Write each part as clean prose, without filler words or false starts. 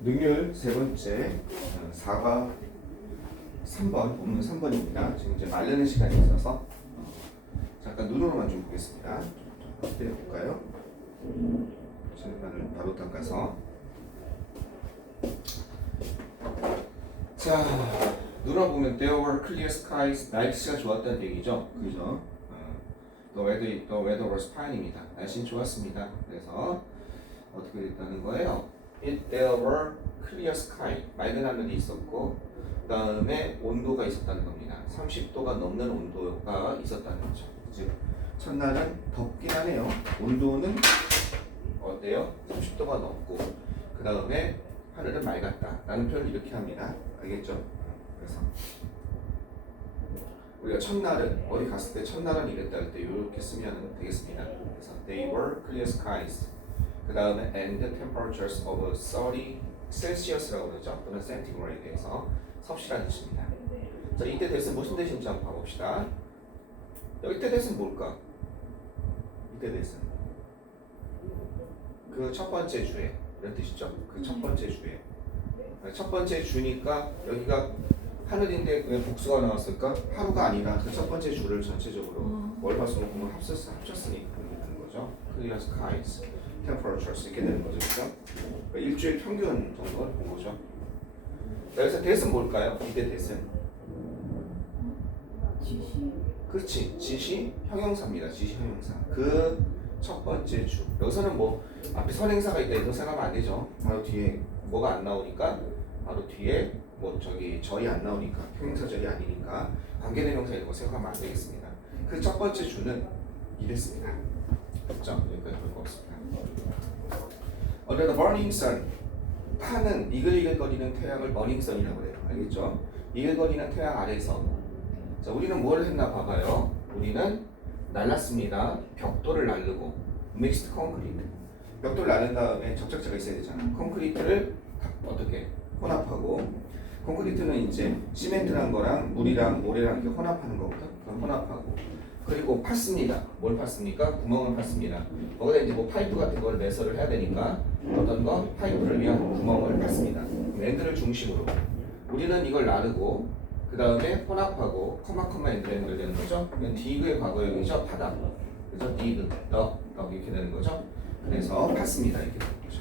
능률 세 번째 4과 3번 본문 3번입니다. 지금 이제 말르는 시간이 있어서 잠깐 눈으로만 좀 보겠습니다. 좀 확대해 볼까요? 실판을 바로 닦아서 자 눈으로 보면 there were clear skies 날씨가 좋았다는 얘기죠. 그죠? The weather was fine입니다. 날씨는 좋았습니다. 그래서 어떻게 됐다는 거예요? There were clear sky 맑은 하늘이 있었고 그 다음에 온도가 있었다는 겁니다. 30도가 넘는 온도가 있었다는 거죠. 즉 첫날은 덥긴 하네요. 온도는 어때요? 30도가 넘고 그 다음에 하늘은 맑았다 라는 표현을 이렇게 합니다. 알겠죠? 그래서 우리가 첫날은 어디 갔을 때 첫날은 이랬다 할 때 이렇게 쓰면 되겠습니다. 그래서 they were clear skies 그 다음에 and temperatures of 30 셀시어스라고 그러죠. 또는 센티그레이드에서 섭씨라는 뜻입니다. 자, 이때 대신 무슨 대신인지 한번 봐봅시다. 여기 때 대신 뭘까? 이때 대신 그 첫 번째 주에 이런 뜻이죠. 그 첫 번째 주에 첫 번째 주니까 여기가 하늘인데 왜 복수가 나왔을까? 하루가 아니라 그 첫 번째 주를 전체적으로 월화수목금을 합쳤으니까 그렇게 되는 거죠. clear skies, temperatures 이렇게 되는 거죠. 그렇죠? 일주일 평균 정도를 본 거죠. 여기서 대신 뭘까요? 이때 대신 지시. 그렇지. 지시 형용사입니다. 지시 형용사. 그 첫 번째 주. 여기서는 뭐 앞에 선행사가 있다 이런 생각하면 안 되죠. 바로 뒤에 뭐가 안 나오니까 바로 뒤에 뭐 저기 절이 안 나오니까 형용사절이 아니니까 관계대명사 이런 거 생각하면 안 되겠습니다. 그 첫 번째 주는 이랬습니다. 그렇죠? 여기까지 볼 거 없습니다. Under the burning sun 타는 이글이글거리는 태양을 burning sun이라고 해요. 알겠죠? 이글거리는 태양 아래서 자, 우리는 뭘 했나 봐봐요. 우리는 날랐습니다. 벽돌을 날르고 mixed concrete 벽돌 날른 다음에 접착제가 있어야 되잖아. 콘크리트를 어떻게 혼합하고 콘크리트는 이제 시멘트란 거랑 물이랑 모래랑 이렇게 혼합하는 거거든. 그럼 혼합하고 그리고 팠습니다. 뭘 팠습니까? 구멍을 팠습니다. 거기다 이제 뭐 파이프 같은 걸 매설을 해야 되니까 어떤 거 파이프를 위한 구멍을 팠습니다. 엔드를 중심으로 우리는 이걸 나르고 그 다음에 혼합하고 커마 엔드를 연결되는 거죠. 이건 디그의 과거형이죠. 파다. 그래서 디그, 너 이렇게 되는 거죠. 그래서 팠습니다. 이렇게 되는 거죠.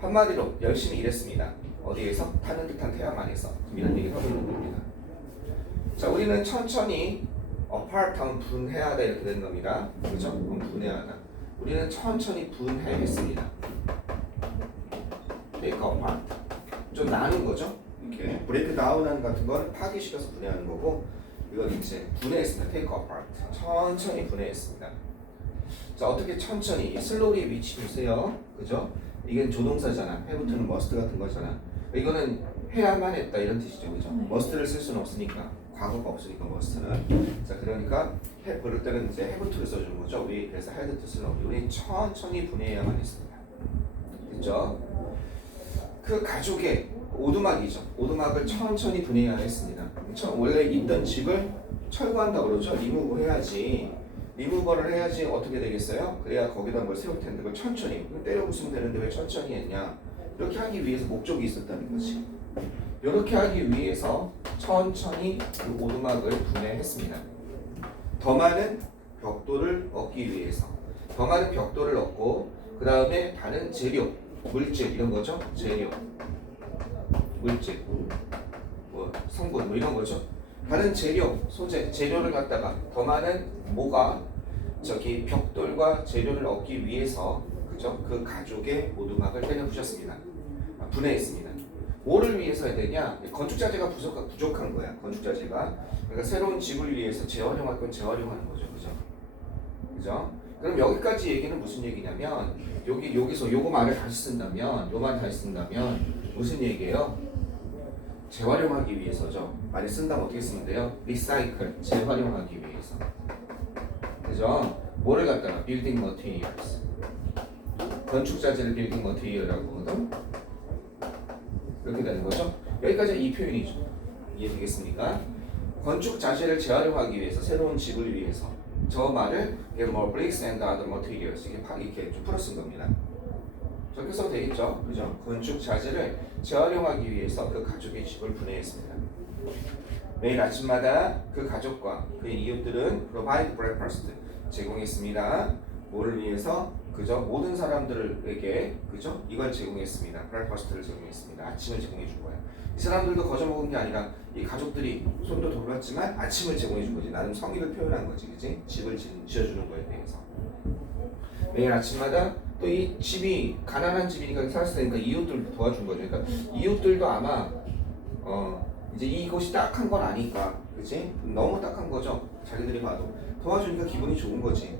한마디로 열심히 일했습니다. 어디에서? 타는 듯한 태양 안에서. 이런 얘기를 하고 있는 겁니다. 자, 우리는 천천히 apart 하면 분해하다 이렇게 되는 겁니다. 그렇죠? 분해하다. 우리는 천천히 분해했습니다. take apart. 좀 나눈 거죠. 이렇게 브레이크 다운하는 같은 건 파괴시켜서 분해하는 거고 이건 이제 분해했습니다. take apart. 천천히 분해했습니다. 자, 어떻게 천천히 slowly 위치 주세요. 그죠? 이게 조동사잖아. have는 must 같은 거잖아. 이거는 해야만 했다 이런 뜻이죠. 그죠? must를 쓸 수는 없으니까 과거가 없으니까 must는 자, 그러니까 have 그럴 때는 이제 have to를 써주는 거죠. 우리 그래서 had to 쓰는 우리 천천히 분해해야만 했습니다. 그죠? 그 가족의 오두막이죠. 오두막을 천천히 분해해야 했습니다. 원래 있던 집을 철거한다고 그러죠. 리무브 해야지. 리무버를 해야지 어떻게 되겠어요? 그래야 거기다 뭘 세울 텐데 그걸 천천히 때려 부수면 되는데 왜 천천히 했냐? 이렇게 하기 위해서 목적이 있었다는 거지. 이렇게 하기 위해서 천천히 그 오두막을 분해했습니다. 더 많은 벽돌을 얻기 위해서 더 많은 벽돌을 얻고 그 다음에 다른 재료, 물질 이런 거죠. 재료, 물질, 뭐 성분 뭐 이런 거죠. 다른 재료, 소재, 재료를 갖다가 더 많은 뭐가 저기 벽돌과 재료를 얻기 위해서 그죠? 그 가족의 오두막을 때려 부셨습니다. 분해했습니다. 뭐를 위해서 해야 되냐? 건축자재가 부족한 거야. 건축자재가. 그러니까 새로운 집을 위해서 재활용할 건 재활용하는 거죠. 그죠? 그죠? 그럼 여기까지 얘기는 무슨 얘기냐면 여기서 요거 말을 다시 쓴다면 요만 다시 쓴다면 무슨 얘기예요? 재활용하기 위해서죠. 많이 쓴다면 어떻게 쓰면 돼요? 리사이클, 재활용하기 위해서. 그죠? 뭐를 갖다가? 빌딩 머티리얼스. 건축자재를 빌딩 머티리얼이라고 하거든. 이렇게 되는 거죠. 여기까지 이 표현이죠. 이해되겠습니까? 건축자재를 재활용하기 위해서 새로운 집을 위해서 저 말을 more bricks and other materials 이렇게 좀 풀어 쓴 겁니다. 적게 써도 되겠죠, 그죠? 건축 자재를 재활용하기 위해서 그 가족의 집을 분해했습니다. 매일 아침마다 그 가족과 그의 이웃들은 provide breakfast 제공했습니다. 뭐를 위해서? 그죠? 모든 사람들에게 그죠? 이걸 제공했습니다. breakfast를 제공했습니다. 아침을 제공해 준 거예요. 이 사람들도 거저 먹은 게 아니라 이 가족들이 손도 돌봤지만 아침을 제공해 준 거지. 나름 성의를 표현한 거지, 그지? 집을 지어주는 거에 대해서. 매일 아침마다 또 이 집이 가난한 집이니까 살았으니까 이웃들도 도와준 거죠. 그러니까 이웃들도 아마 이제 이곳이 딱한 건 아니까, 그치? 너무 딱한 거죠. 자기들이 봐도 도와주니까 기분이 좋은 거지.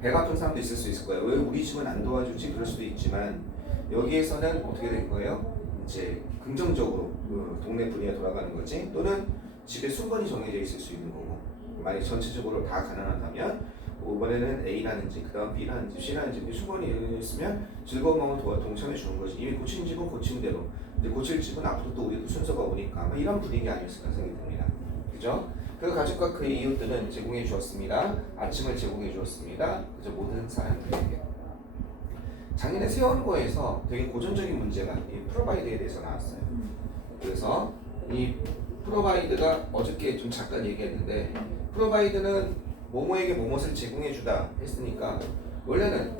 배 아픈 사람도 있을 수 있을 거예요. 왜 우리 집은 안 도와주지? 그럴 수도 있지만 여기에서는 어떻게 된 거예요? 이제 긍정적으로 동네 분위기가 돌아가는 거지. 또는 집에 순번이 정해져 있을 수 있는 거고. 만약 전체적으로 다 가난하다면 이번에는 A라는 집, 그 다음 B라는 집, C라는 집, 순번이 있으면 즐거운 마음을 동참해 주는 거지. 이미 고친 집은 고친 대로, 이제 고칠 집은 앞으로 또 우리도 순서가 오니까 이런 분위기 아니었을까 생각이 듭니다. 그죠? 그 가족과 그의 이웃들은 제공해 주었습니다. 아침을 제공해 주었습니다. 그죠? 모든 사람들에게. 작년에 세원고에서 되게 고전적인 문제가 이 프로바이드에 대해서 나왔어요. 그래서 이 프로바이드가 어저께 좀 잠깐 얘기했는데, 프로바이드는 뭐뭐에게 뭐뭇을 제공해 주다 했으니까 원래는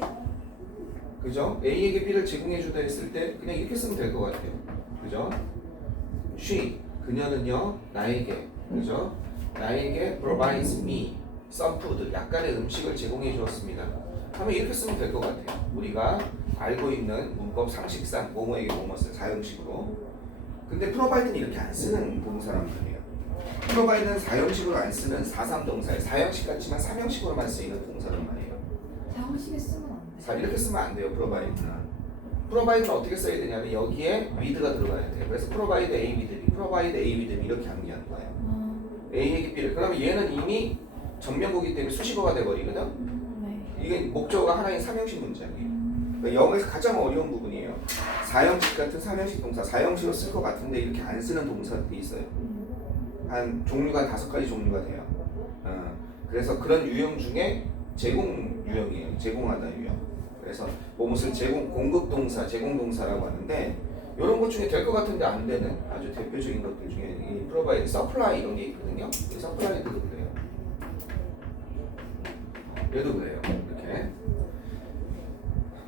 그죠? A에게 B를 제공해 주다 했을 때 그냥 이렇게 쓰면 될 것 같아요. 그죠? She 그녀는요 나에게 그죠? 나에게 provides me some food 약간의 음식을 제공해 주었습니다. 하면 이렇게 쓰면 될 것 같아요. 우리가 알고 있는 문법 상식상 뭐뭐에게 뭐뭇을 사형식으로. 근데 provide는 이렇게 안 쓰는 동사란 말이에요. 프로바이드는 사형식으로 안 쓰는 4.3 동사예요. 사형식 같지만 3형식으로만 쓰이는 동사란 말이에요. 사형식에 쓰면 안 돼. 이렇게 쓰면 안 돼요. 프로바이드는 어떻게 써야 되냐면 여기에 with가 들어가야 돼요. 그래서 provide A with B, provide A with B 이렇게 암기하는 거예요. A에게 B를. 그러면 얘는 이미 정명구기 때문에 수식어가 돼버리거든. 네. 이게 목적어가 하나인 3형식 문장이에요. 그러니까 영어에서 가장 어려운 부분이에요. 4형식 같은 3형식 동사, 4형식으로 쓸 것 같은데 이렇게 안 쓰는 동사들이 있어요. 한 종류가 5가지 종류가 돼요. 그래서 그런 유형 중에 제공 유형이에요. 제공하다 유형. 그래서 뭐뭇을 공급 동사, 제공 동사라고 하는데 이런 것 중에 될 것 같은데 안 되는 아주 대표적인 것들 중에 이 프로바이드, 서플라이 이런 게 있거든요. 이 서플라이도 그래요. 얘도 그래요. 이렇게.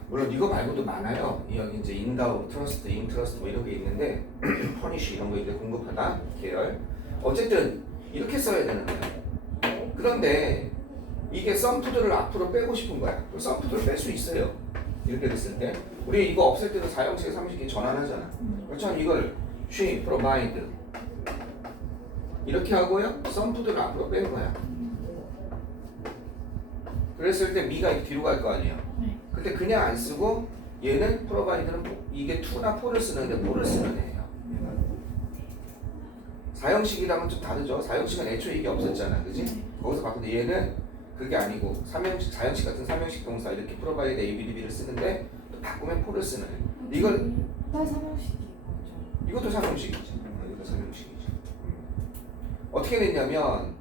물론 이거 말고도 많아요. 여기 이제 인다운, 트러스트, 인트러스트 뭐 이런 게 있는데 퍼니쉬 이런 거 이제 공급하다 계열. 어쨌든 이렇게 써야 되는 거야. 그런데 이게 썸푸드를 앞으로 빼고 싶은 거야. 썸푸드를 뺄 수 있어요. 이렇게 됐을 때 우리 이거 없앨 때도 4형식, 3형식이 전환하잖아. 그렇죠? 이걸 she, provide 이렇게 하고요. 썸푸드를 앞으로 뺀 거야. 그랬을 때 미가 뒤로 갈 거 아니에요. 근데 그냥 안 쓰고 얘는 provide는 이게 to나 for를 쓰는데 for를 쓰는 애예요. 4형식이랑은 좀 다르죠. 4형식은 애초에 이게 없었잖아. 그지? 거기서 바꾼데 얘는 그게 아니고 3형식, 4형식 같은 3형식 동사 이렇게 provide A, B, B를 쓰는데 또 바꾸면 for를 쓰는 애. 이걸 딸 3형식이 이것도 3형식이지. 이것도 3형식이지. 어떻게 됐냐면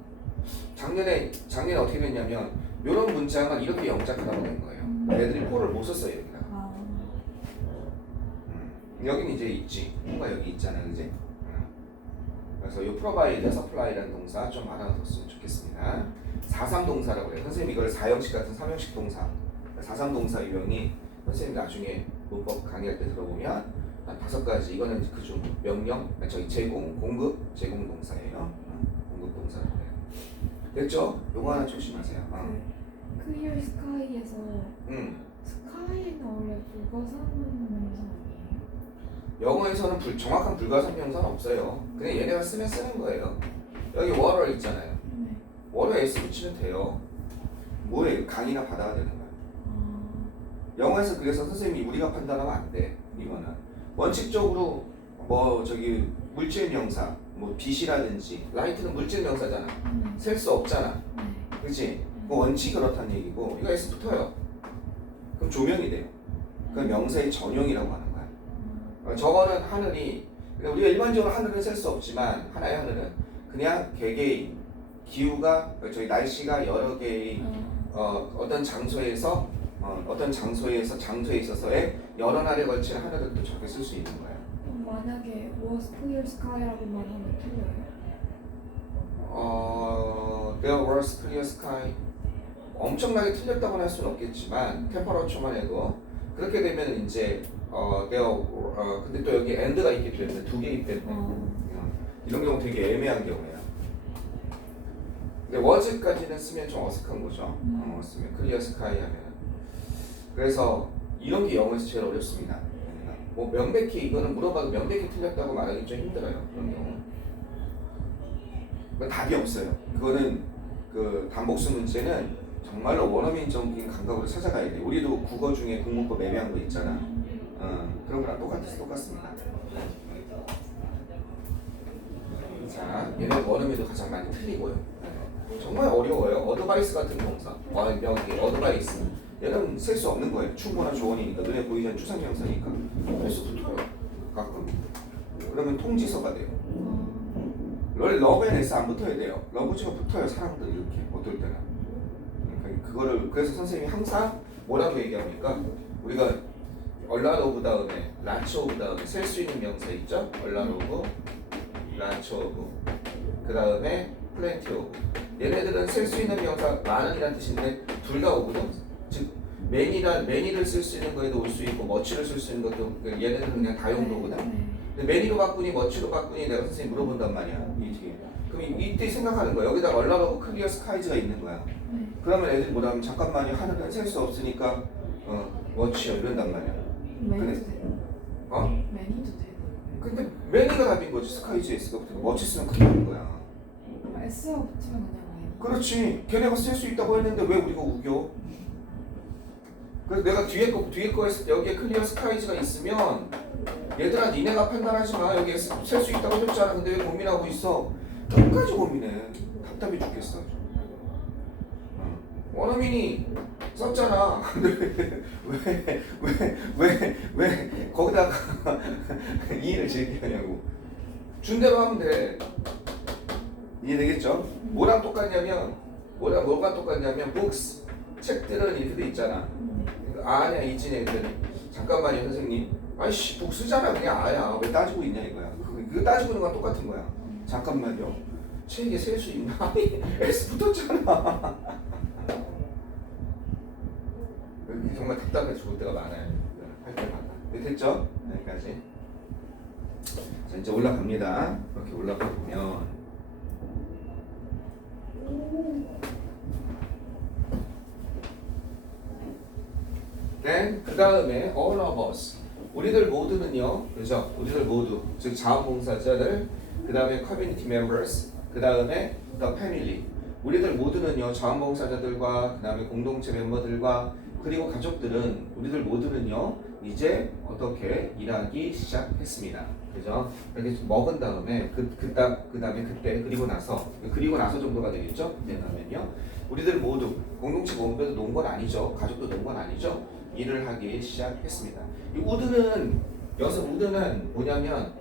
작년에 어떻게 됐냐면 이런 문장은 이렇게 영작하라고 된 거예요. 애들이 for를 못 썼어요. 여기다가. 여기는 이제 있지. for가 여기 있잖아. 그지? 그래서 이 provide, supply라는 동사 좀 알아뒀으면 좋겠습니다. 4.3 동사라고 그래요. 선생님 이걸 4형식 같은 3형식 동사, 4.3 동사 유형이 선생님 나중에 문법 강의할 때 들어보면 한 5가지. 이거는 그중 명령, 제공, 공급, 제공 동사예요. 공급 동사라고 해요. 됐죠? 요거 하나 조심하세요. 클리어 스카이에서 스카이는 원래 불가사의명사 아니에요? 영어에서는 정확한 불가사명사는 없어요. 그냥 얘네가 쓰면 쓰는 거예요. 여기 water 있잖아요. water S 붙이면 돼요. 뭐예요? 강이나 바다가 되는 거야. 영어에서 그래서 선생님이 우리가 판단하면 안 돼. 이거는 원칙적으로 물질 명사, 빛이라든지 라이트는 물질 명사잖아. 셀 수 없잖아. 그렇지? 그 원칙이 그렇다는 얘기고 이거 S 붙어요. 그럼 조명이 돼요. 그건 명사의 전형이라고 하는 거야. 저거는 하늘이 우리가 일반적으로 하늘은 셀 수 없지만 하나의 하늘은 그냥 개개인 기후가 날씨가 여러 개의 어떤 장소에서 어떤 장소에 있어서의 여러 날에 걸친 하늘을 또 저렇게 쓸 수 있는 거야. 만약에 was clear sky라고만 하면 틀려요? There was clear sky. 엄청나게 틀렸다고는 할 수는 없겠지만 템퍼러처만 해도 그렇게 되면 이제 근데 또 여기 and가 있기 때문에 두 개이기 때문에 이런 경우 되게 애매한 경우야. 근데 was까지는 쓰면 좀 어색한 거죠. 쓰면 clear sky 하면. 그래서 이런 게 영어에서 제일 어렵습니다. 뭐 명백히 이거는 물어봐도 명백히 틀렸다고 말하기 좀 힘들어요. 그런 경우. 그건 답이 없어요. 그거는 그 단복수 문제는 정말로 원어민적인 감각으로 찾아가야 돼. 우리도 국어 중에 국문법 애매한 거 있잖아. 그런 거랑 똑같습니다. 자, 얘는 원어민도 가장 많이 틀리고요. 정말 어려워요. 어드바이스 같은 동사. 여기 어드바이스. 얘는 셀 수 없는 거예요. 충분한 조언이니까. 눈에 보이지 않는 추상명사니까. 셀수 붙어요. 가끔. 그러면 통지서가 돼요. 러브 앤 에스 안 붙어야 돼요. 러브지가 붙어요. 사람들 이렇게 어떨 때는. 그거를 그래서 선생님이 항상 뭐라고 얘기합니까? 우리가 얼라 오브 다음에 라치 오브 다음에 셀 수 있는 명사 있죠? 얼라 오브, 라치 오브. 그 다음에 플랜티 오브. 얘네들은 셀 수 있는 명사 많은이란 뜻인데 둘 다 오브 동사. 즉 매니를 쓸 수 있는 거에도 올 수 있고 머치를 쓸 수 있는 것도 얘네들은 그냥 다용도거든. 근데 매니로 바꾸니 머치로 바꾸니 내가 선생님 물어본단 말이야. 이게. 그럼 이때 생각하는 거야. 여기다 얼라라고 클리어 스카이즈가 있는 거야. 그러면 애들이 뭐라면 잠깐만요. 하늘은 셀 수 없으니까 머치요 이런단 말이야. 매니도 돼요? 매니도 돼요? 근데 매니가 답인 거지. 스카이즈 S가 붙으면 머치 쓰면 큰일 나는 거야. S가 붙으면 그냥 매니. 그렇지. 걔네가 쓸 수 있다고 했는데 왜 우리가 우겨? 그래서 내가 뒤에 거 했을 때 여기에 클리어 스카이즈가 있으면 얘들아 니네가 판단하지 마. 여기에 셀 수 있다고 했잖아. 근데 왜 고민하고 있어? 끝까지 고민해. 답답해 죽겠어. 원어민이 썼잖아. 근데 왜 거기다가 이의를 제기하냐고. 준 대로 하면 돼. 이해되겠죠? 뭐가 똑같냐면 books 책들은 이렇게 돼 있잖아. 아냐 이진이 애들 잠깐만요 선생님. 아이씨 복수잖아 그냥 아야. 왜 따지고 있냐 이거야. 그거 따지고 있는 거랑 똑같은 거야. 잠깐만요. 책에 셀 수 있나? S 붙었잖아. 정말 답답해 죽을 때가 많아요. 할 때마다. 됐죠? 여기까지. 자 이제 올라갑니다. 이렇게 올라가 보면 그 다음에 all of us. 우리들 모두는요, 그죠? 우리들 모두, 즉 자원봉사자들, 그 다음에 community members, 그 다음에 the family. 우리들 모두는요, 자원봉사자들과 그 다음에 공동체 멤버들과 그리고 가족들은 우리들 모두는요, 이제 어떻게 일하기 시작했습니다. 그죠? 이렇게 먹은 다음에 그 다음에 그때 그리고 나서 정도가 되겠죠? 그다음에는요, 우리들 모두 공동체 멤버도 논 건 아니죠, 가족도 논 건 아니죠. 일을 하기 시작했습니다. 이 우드는 여기서 우드는 뭐냐면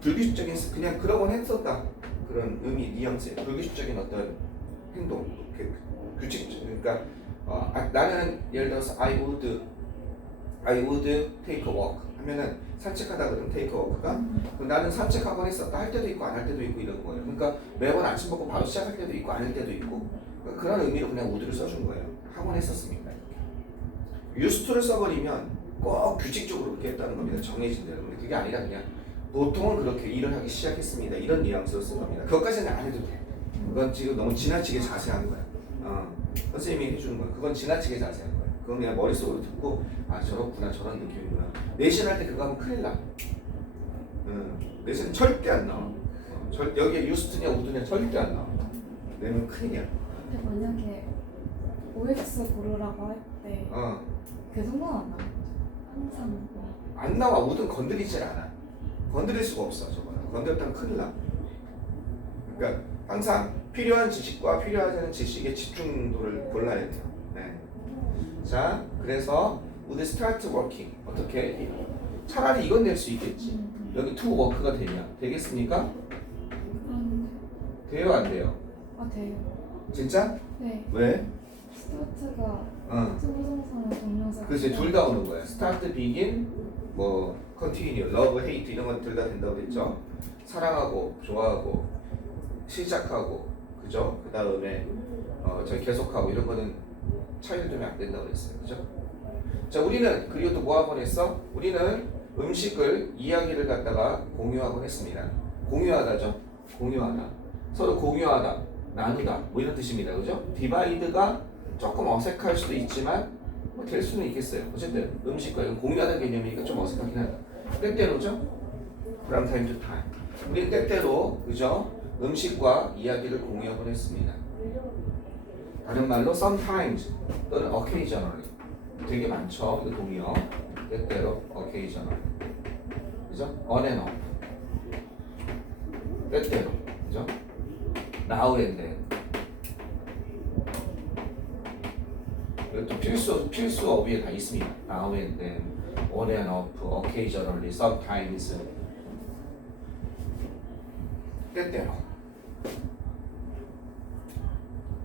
불규칙적인 그냥 그러곤 했었다 그런 의미 뉘앙스 불규칙적인 어떤 행동 규칙 그러니까 나는 예를 들어서 I would take a walk 하면은 산책하다 그러면 take a walk가 나는 산책하곤 했었다 할 때도 있고 안 할 때도 있고 이런 거예요. 그러니까 매번 아침 먹고 바로 시작할 때도 있고 안 할 때도 있고 그런 의미로 그냥 would를 써준 거예요. 하곤 했었습니다. used to를 써버리면 꼭 규칙적으로 그렇게 했다는 겁니다. 정해진 대로. 근데 그게 아니라 그냥 보통은 그렇게 일을 하기 시작했습니다. 이런 뉘앙스로 쓴 겁니다. 그것까지는 안 해도 돼. 그건 지금 너무 지나치게 자세한 거야. 선생님이 해주는 거야. 그건 지나치게 자세한 거야. 그건 그냥 머릿속으로 듣고 저렇구나 저런 느낌이구나. 내신 할 때 그거 하면 큰일 나. 내신은 절대 안 나와. 여기에 유스트냐 우드냐 절대 안 나와. 내면 큰일이야. 근데 만약에 OX 고르라고 할 때 계속 안 나오죠? 항상 안 나와. 우드는 건드리질 않아. 건드릴 수가 없어. 저거는 건드렸다면 큰일 나. 그러니까 항상 필요한 지식과 필요하지 않은 지식의 집중도를 골라야 돼요. 네. 자, 그래서 would start working. 어떻게? 차라리 이건 낼 수 있겠지. 여기 to work가 되냐? 되겠습니까? 돼요, 안 돼요? 돼요. 진짜? 네. 왜? 스타트가 어. 투부정사를 동명사로 그래서 둘 다 오는 거야. start, begin, 뭐 continue, love, hate 이런 건 둘 다 된다고 그랬죠. 사랑하고 좋아하고 시작하고 그죠? 그 다음에 저희 계속하고 이런 거는 차이를 두면 안 된다고 그랬어요. 그죠? 자, 우리는 그리고 또 뭐 하곤 했어? 우리는 음식을 이야기를 갖다가 공유하곤 했습니다. 공유하다죠. 공유하다. 서로 공유하다, 나누다 뭐 이런 뜻입니다. 그죠? 디바이드가 조금 어색할 수도 있지만 뭐 될 수는 있겠어요. 어쨌든 음식과 이건 공유하다는 개념이니까 좀 어색하긴 하다. 때때로죠? from time to time. 우리는 때때로 그죠? 음식과 이야기를 공유하곤 했습니다. 다른 말로 sometimes 또는 occasionally 되게 많죠. 이거 동의어. 때때로 occasionally. 그죠? on and off. 때때로. 그죠? now and then. 이것도 필수 어휘에 다 있습니다. now and then, on and off, occasionally, sometimes. 때때로.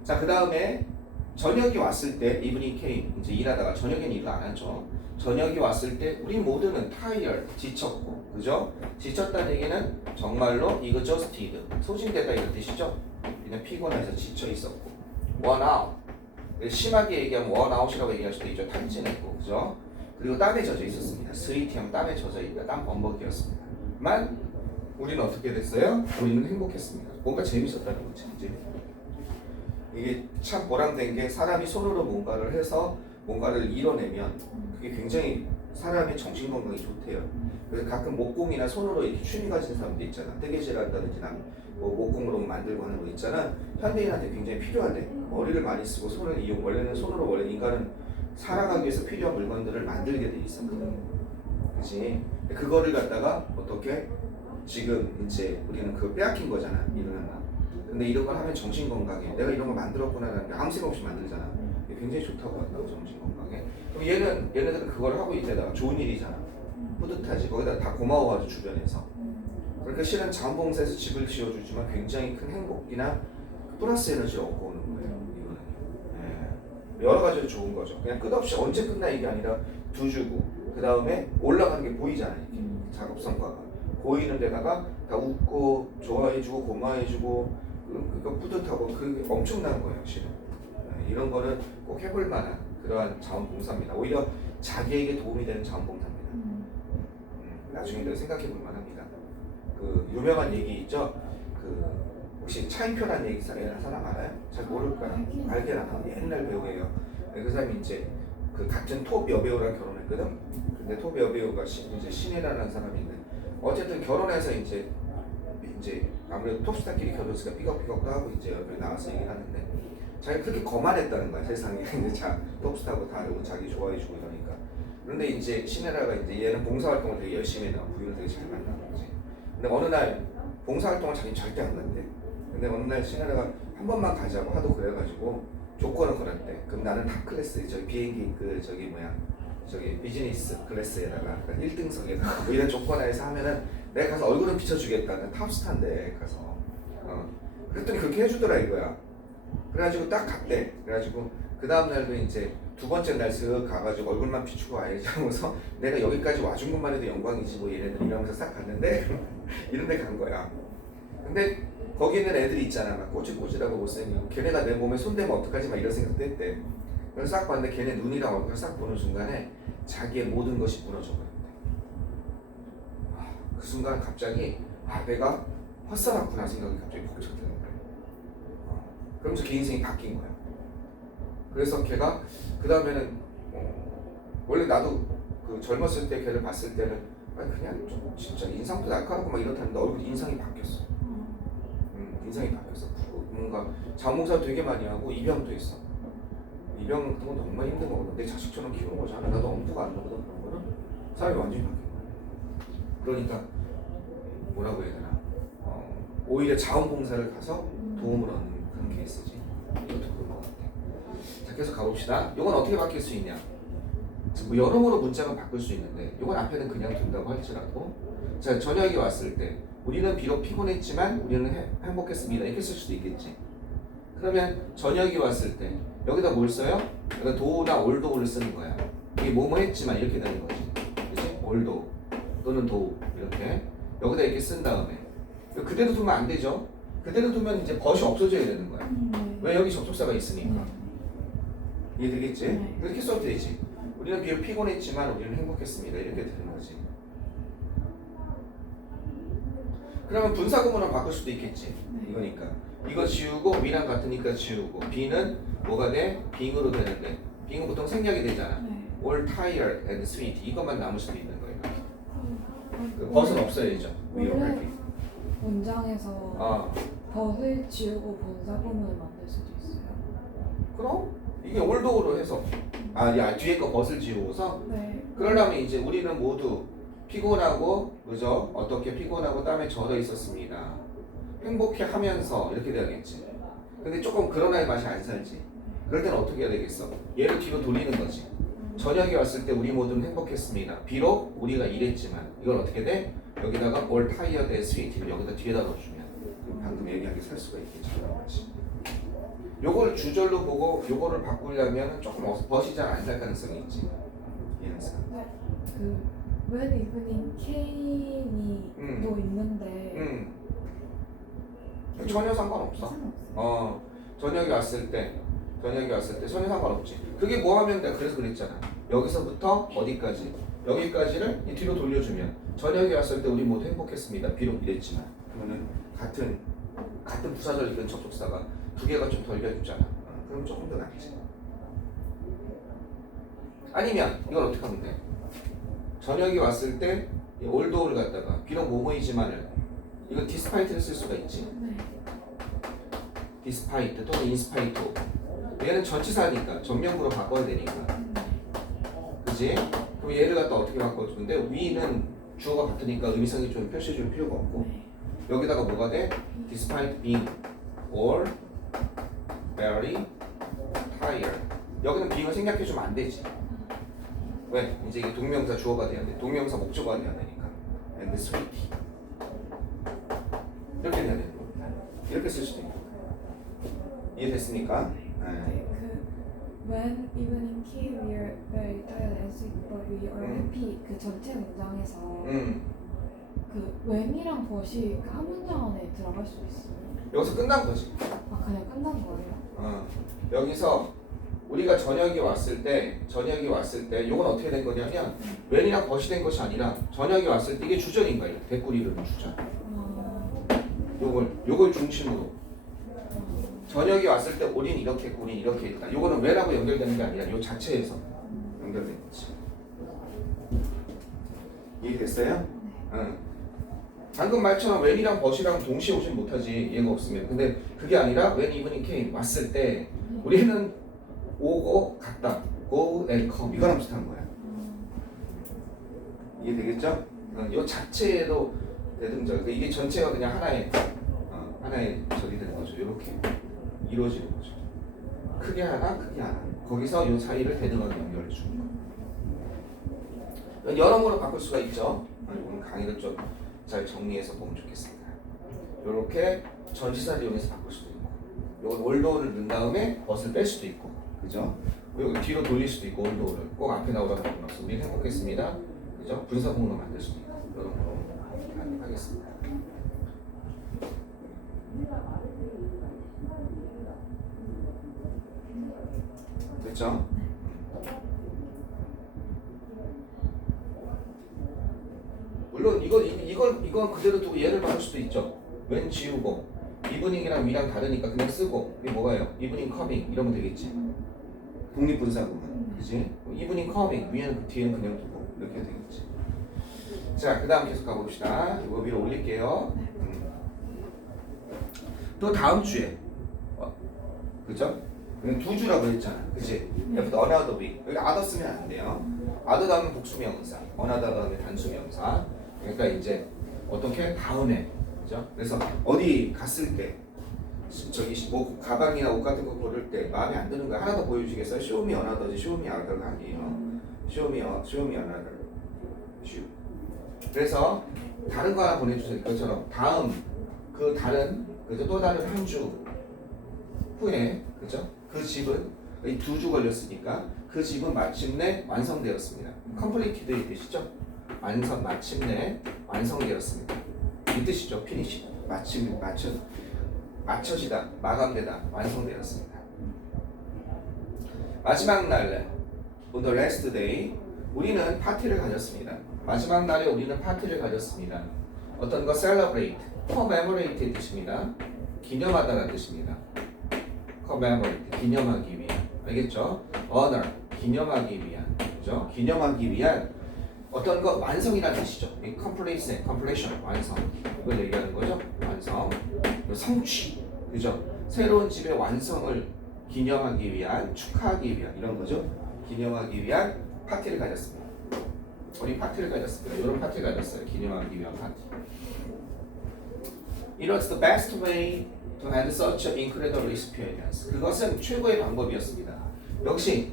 자, 그 다음에 저녁이 왔을 때 evening came. 이제 일하다가 저녁에는 일을 안 하죠. 저녁이 왔을 때 우리 모두는 tired, 지쳤고, 그죠? 지쳤다는 얘기는 정말로 exhausted, 소진되다 이런 뜻이죠. 그냥 피곤해서 지쳐 있었고, worn out. 심하게 얘기하면 worn out이라고 얘기할 수도 있죠. 탈진했고, 그죠? 그리고 땀에 젖어 있었습니다. 스위티형 땀에 젖어 있다. 땀 범벅이었습니다. 만 우리는 어떻게 됐어요? 우리는 행복했습니다. 뭔가 재밌었다는 거지. 이제 이게 참 보람된 게 사람이 손으로 뭔가를 해서 뭔가를 이뤄내면 그게 굉장히 사람의 정신 건강에 좋대요. 그래서 가끔 목공이나 손으로 이렇게 취미 가진 사람들 있잖아. 뜨개질 한다든지 뭐 목공으로 만들고 하는 거 있잖아. 현대인한테 굉장히 필요하대. 머리를 많이 쓰고 손을 이용. 원래는 손으로 원래 인간은 살아가기 위해서 필요한 물건들을 만들게 돼 있었거든. 그렇지? 그거를 갖다가 어떻게 지금 이제 우리는 그걸 빼앗긴 거잖아. 일어나나. 근데 이런 걸 하면 정신 건강에 내가 이런 걸 만들었구나라는 게 아무 생각 없이 만들잖아. 굉장히 좋다고 한다고 정신 건강에. 그럼 얘네들은 그걸 하고 있다가 좋은 일이잖아. 뿌듯하지. 거기다 다 고마워하죠 주변에서. 그러니까 실은 자원봉사에서 집을 지어주지만 굉장히 큰 행복이나 플러스 에너지를 얻고 오는 거예요. 이거는 여러 가지로 좋은 거죠. 그냥 끝없이 언제 끝나 이게 아니라 두 주고 그 다음에 올라가는 게 보이잖아요. 이렇게 작업 성과가 보이는 데다가 다 웃고 좋아해주고 고마워해주고 그거 뿌듯하고 그게 엄청난 거예요. 실은 이런 거는 꼭 해볼 만한 그러한 자원봉사입니다. 오히려 자기에게 도움이 되는 자원봉사입니다. 나중에 생각해 볼 만합니다. 그 유명한 얘기 있죠. 그 혹시 차인표라는 얘기 사람 알아요? 잘 모를까요? 알게나 옛날 배우예요. 그 사람이 이제 그 같은 톱 여배우랑 결혼했거든. 근데 톱 여배우가 이제 신혜라는 사람인데 어쨌든 결혼해서 이제 아무래도 톱스타끼리 결혼했으니까 삐걱삐걱도 하고 이제 여기 나와서 얘기를 하는데 자기 그렇게 거만했다는 거야 세상에. 이제 톱스타고 다르고 자기 좋아해주고 이러니까. 그런데 이제 신혜라가 이제 얘는 봉사활동을 되게 열심히 해서 부인을 되게 잘 만나는 거지. 근데 어느 날 봉사활동을 자기는 절대 안 간대. 근데 어느 날 신혜라가 한 번만 가자고 하도 그래가지고 조건을 걸었대. 그럼 나는 탑 클래스 저기 비행기 저기 비즈니스 클래스에다가 1등석에다가 뭐 이런 조건 하에서 하면은 내가 가서 얼굴은 비춰주겠다는 탑스타인데 가서 그랬더니 그렇게 해주더라 이거야. 그래가지고 딱 갔대. 그래가지고 그 다음 날도 이제 두 번째 날 쓱 가가지고 얼굴만 비추고 와야지 하면서 내가 여기까지 와준 것만 해도 영광이지 뭐 얘네들 이러면서 싹 갔는데 이런 데 간 거야. 근데 거기 있는 애들이 있잖아. 막 꼬질꼬질하고 못생기고 걔네가 내 몸에 손대면 어떡하지 막 이런 생각도 했대. 그래서 싹 봤는데 걔네 눈이랑 얼굴을 싹 보는 순간에 자기의 모든 것이 무너져 버렸대. 그 순간 갑자기 내가 헛살았구나 생각이 갑자기 벅 드는 거야. 그러면서 걔 인생이 바뀐 거야. 그래서 걔가 그 다음에는 원래 나도 그 젊었을 때 걔를 봤을 때는 그냥 좀 진짜 인상도 날카롭고 막 이렇다는데 얼굴 인상이 바뀌었어. 인상이 바뀌었어. 뭔가 자원봉사 되게 많이 하고 입양도 했어. 입양 같은 건 정말 힘든 거거든. 내 자식처럼 키우는 거잖아. 나도 엄두가 안 나거든. 그런 거는 사람이 완전히 바뀐 거야. 그러니까 뭐라고 해야 되나? 오히려 자원봉사를 가서 도움을 얻는 그런 케이스지. 이것도 그런 것 같아. 자, 계속 가봅시다. 이건 어떻게 바뀔 수 있냐? 뭐 여러모로 문장은 바꿀 수 있는데 이건 앞에는 그냥 둔다고 할지라도 자, 저녁이 왔을 때 우리는 비록 피곤했지만 우리는 행복했습니다. 이렇게 쓸 수도 있겠지. 그러면 저녁이 왔을 때 여기다 뭘 써요? 여기다 do나 ol도를 쓰는 거야. 이게 뭐뭐 했지만 이렇게 되는 거지. 그치? 올도 또는 도 이렇게 여기다 이렇게 쓴 다음에 그대로 두면 안 되죠. 그대로 두면 이제 벗이 없어져야 되는 거야. 네. 왜 여기 접속사가 있으니까. 네. 이해되겠지? 네. 이렇게 써도 되지. 우리는 비록 피곤했지만 우리는 행복했습니다. 이렇게 되는 거지. 그러면 분사구문으로 바꿀 수도 있겠지. 네. 이거니까 이거 지우고 V랑 같으니까 지우고 B는 뭐가 돼? 빙으로 되는데 빙은 보통 생략이 되잖아. 네. All tired and sweet 이것만 남을 수도 있는 거예요. 그 원- 벗은 없어야죠. We 원래 already. 문장에서 벗을 지우고 본사구문을 만들 수도 있어요. 그럼 이게 올도로 해서 야 뒤에 거 벗을 지우고서 네. 그러려면 이제 우리는 모두 피곤하고 그죠? 어떻게 피곤하고 땀에 젖어 있었습니다. 행복해 하면서 이렇게 돼야겠지. 근데 조금 그런 아이 맛이 안 살지. 그럴 때는 어떻게 해야 되겠어? 얘를 뒤로 돌리는 거지. 저녁에 왔을 때 우리 모두는 행복했습니다. 비록 우리가 일했지만 이걸 어떻게 돼? 여기다가 all tired and sweet를 여기다 뒤에다 넣어주면 방금 얘기하게 살 수가 있겠죠. 여러 가지. 요걸 주절로 보고 요거를 바꾸려면 조금 벗이 잘 안 살 가능성이 있지. 이 항상. 그 when evening came이 또 있는데 전혀 상관없어. 상관없어요. 저녁에 왔을 때 전혀 상관없지. 그게 뭐 하면 내가 그래서 그랬잖아. 여기서부터 어디까지? 여기까지를 이 뒤로 돌려주면 저녁에 왔을 때 우리 모두 행복했습니다. 비록 이랬지만 그러면은 같은 부사절 접속사가 두 개가 좀 덜 겨주잖아. 그럼 조금 더 낫지. 아니면 이걸 어떻게 하면 돼? 저녁이 왔을 때 올도를 갖다가 비록 뭐뭐이지만을 이거 디스파이트를 쓸 수가 있지. 네. 디스파이트 또는 인스파이트. 얘는 전치사니까 전명구로 바꿔야 되니까. 그지? 그럼 얘를 갖다 어떻게 바꿔주는데 위는 주어가 같으니까 의미상이 좀 표시해줄 필요가 없고 네. 여기다가 뭐가 돼? Despite being or very tired. 여기는 being을 생략해주면 안 되지. 왜? 이제 이게 동명사 주어가 돼야 돼. 동명사 목적어가 돼야 되니까. And sweet. 이렇게 돼야 되는 거야. 이렇게 쓸 수도 있고. 이해됐습니까? 네. 그 when evening came we are very tired and sick but we are happy 그 전체 문장에서 그 when이랑 but이 그 한 문장 안에 들어갈 수 있어요. 여기서 끝난 거지. 아 그냥 끝난 거예요? 여기서 우리가 저녁이 왔을 때 이건 어떻게 된 거냐면 when이랑 but이 된 것이 아니라 저녁이 왔을 때 이게 주절인 거예요. 대꾸리 이름 주절. 요걸 중심으로 저녁이 왔을 때 우린 이렇게 했고 우린 이렇게 했다. 요거는 when하고 연결되는 게 아니라 요 자체에서 연결된 거지. 이해됐어요? 응. 방금 말처럼 when이랑 but이랑 동시에 오진 못하지 얘가 없으면. 근데 그게 아니라 when evening came 왔을 때 우리는 오고 갔다. go and come 이거랑 비슷한 거야. 이해되겠죠? 요 자체로 대등절. 이게 전체가 그냥 하나의 절이 되는 거죠. 이렇게 이루어지는 거죠. 크게 하나, 크게 하나. 거기서 요 사이를 대등하게 연결해 주는 거. 여러모로 바꿀 수가 있죠. 오늘 강의를 좀 잘 정리해서 보면 좋겠습니다. 이렇게 전치사를 이용해서 바꿀 수도 있고, 요건 올도어를 넣은 다음에 벗을 뺄 수도 있고, 그죠? 여기 뒤로 돌릴 수도 있고 올도어를 꼭 앞에 나오라고 바꿔서 우리 행복했습니다. 그죠? 분사구문으로 만들 수도 있고, 이런 거로 하겠습니다. 됐죠? 물론 이건 그대로 두고 얘를 받을 수도 있죠. when 지우고 evening이랑 we랑 다르니까 그냥 쓰고 이게 뭐가요? evening coming 이러면 되겠지. 독립분사구문, 그지? evening coming 위에는 그 뒤에는 그냥 두고 이렇게 되겠지. 자, 그 다음 계속 가봅시다. 이거 위로 올릴게요. 또 다음 주에 그죠? 그냥 두 주라고 했잖아, 그치? After another week. 여기 other 쓰면 안 돼요. other 다음에 복수명사, another 다음에 단수명사. 그러니까 이제 어떻게 다음에, 그죠? 그래서 어디 갔을 때, 저기 뭐 가방이나 옷 같은 거 고를 때 마음에 안 드는 거 하나 더 보여주겠어요? Show me another지, show me another가 아니에요. Show me another. shoe. 그래서 다른 거 하나 보내주세요. 그것처럼 다음 그 다른 그죠? 또 다른 한 주 후에 그죠? 그 집은 이 두 주 걸렸으니까 그 그 집은 마침내 완성되었습니다. completed의 뜻이죠. 마침내 완성되었습니다. 이 뜻이죠. finish. 맞춰지다, 마감되다, 완성되었습니다. 마지막 날, on the last day, 우리는 파티를 가졌습니다. 마지막 날에 우리는 파티를 가졌습니다. 어떤 거 celebrate, commemorate의 뜻입니다. 기념하다라는 뜻입니다. commemorate, 기념하기 위한. 알겠죠? honor, 기념하기 위한. 그죠? 기념하기 위한 어떤 거 완성이라는 뜻이죠. 이 completion, 완성. 이걸 얘기하는 거죠. 완성. 성취. 그죠? 새로운 집의 완성을 기념하기 위한, 축하하기 위한 이런 거죠. 기념하기 위한 파티를 가졌습니다. 우리 파티를 가졌습니다. 이런 파티를 가졌어요. 기념하기 위한 파티. It was the best way to have such an incredible experience. 그것은 최고의 방법이었습니다. 역시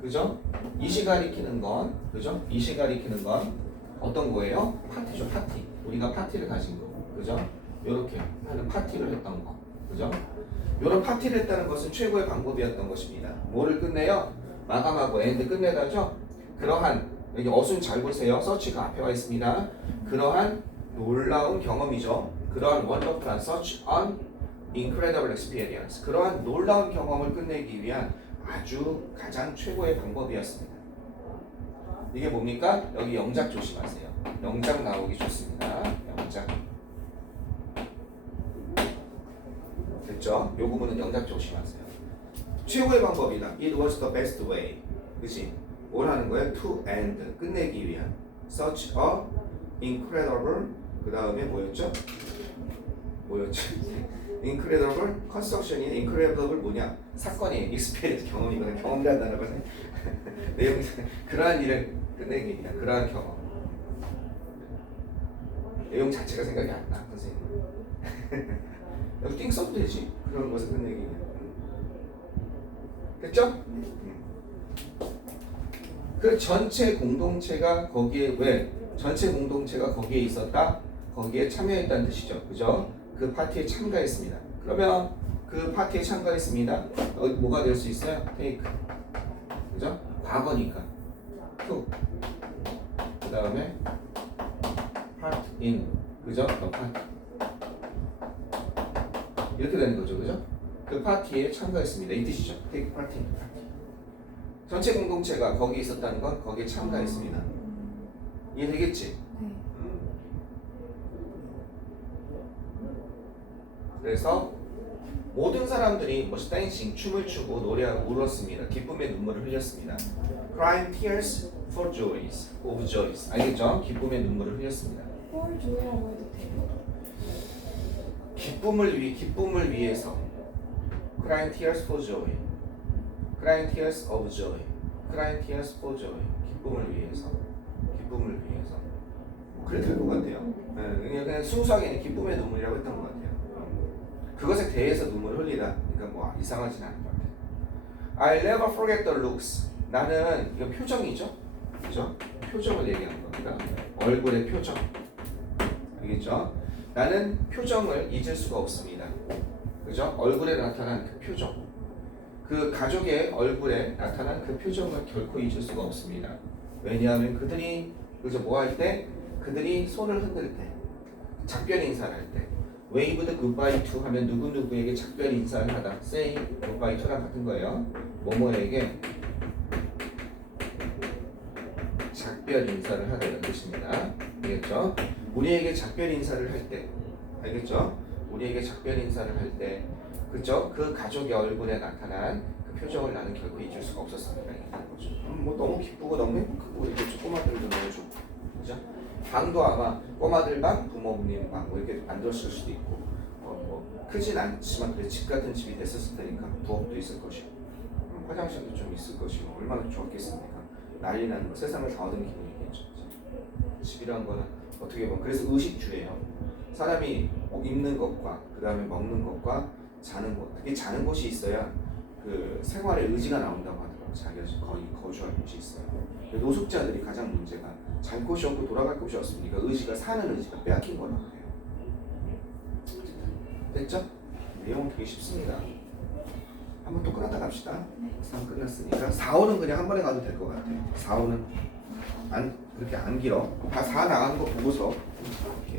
그죠? 이시 가리키는 건 그죠? 이시 가리키는 건 어떤 거예요? 파티죠, 파티. 우리가 파티를 가진 거. 그죠? 요렇게 하는 파티를 했던 거. 그죠? 요런 파티를 했다는 것은 최고의 방법이었던 것입니다. 뭐를 끝내요? 마감하고 엔드 끝내다죠? 그러한 여기 어순 잘 보세요. 서치가 앞에 와 있습니다. 그러한 놀라운 경험이죠. 그러한 wonderful, such an incredible experience. 그러한 놀라운 경험을 끝내기 위한 아주 가장 최고의 방법이었습니다. 이게 뭡니까? 여기 영작 조심하세요. 영작 나오기 좋습니다. 영작. 됐죠? 요 부분은 영작 조심하세요. 최고의 방법이다. It was the best way. 그치? 뭘 하는 거예요? To end. 끝내기 위한. Such a incredible. 그 다음에 뭐였죠? incredible construction이 incredible 뭐냐? 사건이 experience 경험이거든. 경험이라는 단어가 내용 그러한 일을 끝내기 위한 그러한 경험. 내용 자체가 생각이 안 나, 선생님. 여기 띵 써도 되지. 그런 것을 끝내기 위한. 됐죠? 그 전체 공동체가 거기에 왜 전체 공동체가 거기에 있었다? 거기에 참여했다는 뜻이죠. 그죠? 그 파티에 참가했습니다. 그러면 그 파티에 참가했습니다. 뭐가 될 수 있어요? take. 그죠? 과거니까. to. 그 다음에 part in. 그죠? the party. 이렇게 되는 거죠. 그죠? 그 파티에 참가했습니다. 이 뜻이죠. take part in the party. 전체 공동체가 거기에 있었다는 건 거기에 참가했습니다. 이해되겠지? 네. 그래서 모든 사람들이 댄싱, 춤을 추고 노래하고 울었습니다. 기쁨의 눈물을 흘렸습니다. Crying tears for joys, of joys. 알겠죠? 기쁨의 눈물을 흘렸습니다. for joy라고 해도 돼요? 기쁨을 위해서. Crying tears for joy. Crying tears of joy. Crying tears for joy. 기쁨을 위해서. 그래도 될 것 같아요. 그냥 순수하게 기쁨의 눈물이라고 했던 것 같아요. 그것에 대해서 눈물을 흘리다. 그러니까 뭐 이상하진 않은 것 같아요. I'll never forget the looks. 나는 이거 표정이죠, 그죠? 표정을 얘기하는 겁니다. 얼굴의 표정. 알겠죠? 나는 표정을 잊을 수가 없습니다. 그죠? 얼굴에 나타난 그 표정. 그 가족의 얼굴에 나타난 그 표정을 결코 잊을 수가 없습니다. 왜냐하면 그들이 그죠? 뭐 할 때? 그들이 손을 흔들 때, 작별 인사를 할 때, waved goodbye to 하면 누구누구에게 작별 인사를 하다, say goodbye to랑 같은 거예요. 뭐뭐에게 작별 인사를 하다 이런 뜻입니다. 알겠죠? 우리에게 작별 인사를 할 때, 알겠죠? 우리에게 작별 인사를 할 때, 그죠? 그 가족의 얼굴에 나타난 그 표정을 나는 결코 잊을 수가 없었습니다. 이런 거죠. 뭐 너무 기쁘고 너무 행복하고 이렇게 꼬마들도 너무 좋고, 그죠? 방도 아마 꼬마들 방, 부모님 방 뭐 이렇게 만들었을 수도 있고, 뭐 크진 않지만 그래 집 같은 집이 됐었을 테니까 부엌도 있을 것이고, 화장실도 좀 있을 것이고, 얼마나 좋았겠습니까? 난리 나는 거, 세상을 다 얻은 기분이겠죠. 집이란 거는 어떻게 보면 그래서 의식주예요. 사람이 입는 것과 그 다음에 먹는 것과 자는 것, 특히 자는 곳이 있어야 그 생활의 의지가 나온다고 하더라고요. 자기가 거의 거주할 곳이 있어요. 노숙자들이 가장 문제가 잘 곳이 없고 돌아갈 곳이 없으니까 의지가 사는 의지가 빼앗긴 거라고 해요. 됐죠? 내용은 되게 쉽습니다. 한번 또 끊었다 갑시다. 네. 3 끝났으니까 4, 5는 그냥 한 번에 가도 될 것 같아. 4, 5는 그렇게 안 길어. 다 4 나가는 거 보고서 이렇게